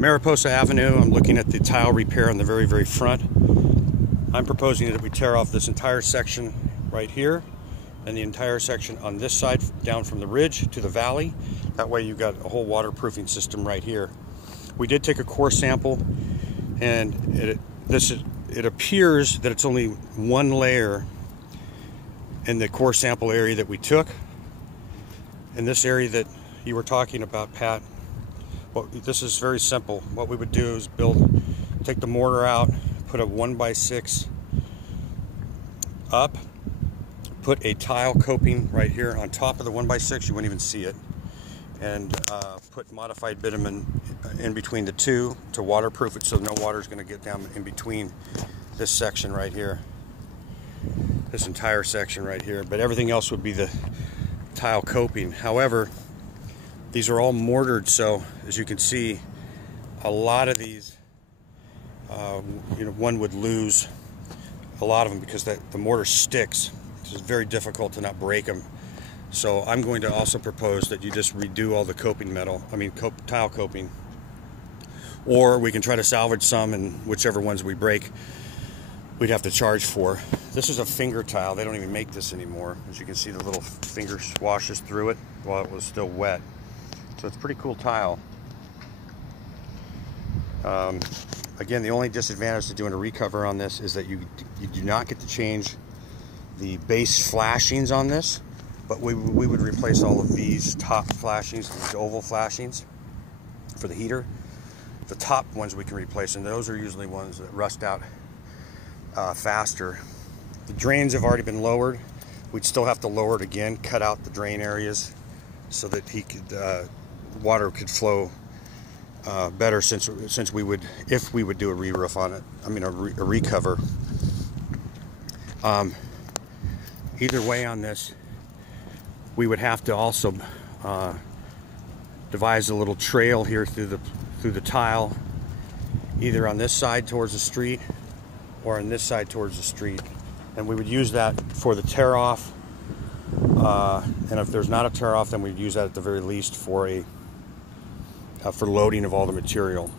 Mariposa Avenue. I'm looking at the tile repair on the very front. I'm proposing that we tear off this entire section right here and the entire section on this side down from the ridge to the valley. That way you've got a whole waterproofing system right here. We did take a core sample, and it appears that it's only one layer in the core sample area that we took. In this area that you were talking about, Pat, well, this is very simple. What we would do is take the mortar out, put a 1x6 up, put a tile coping right here on top of the 1x6, you wouldn't even see it, and put modified bitumen in between the two to waterproof it so no water is going to get down in between this section right here, this entire section right here, but everything else would be the tile coping. However, these are all mortared, so as you can see, a lot of these, one would lose a lot of them because the mortar sticks. It's very difficult to not break them. So I'm going to also propose that you just redo all the coping tile coping, or we can try to salvage some, and whichever ones we break, we'd have to charge for. This is a finger tile. They don't even make this anymore. As you can see, the little finger washes through it while it was still wet. So it's a pretty cool tile. Again, the only disadvantage to doing a recover on this is that you do not get to change the base flashings on this, but we would replace all of these top flashings, these oval flashings for the heater. The top ones we can replace, and those are usually ones that rust out faster. The drains have already been lowered. We'd still have to lower it again, cut out the drain areas so that water could flow better, since we would, if we would do a re-roof on it, a recover. Either way on this, we would have to also devise a little trail here through the tile, either on this side towards the street or on this side towards the street, and we would use that for the tear off. And if there's not a tear off, then we'd use that at the very least for loading of all the material.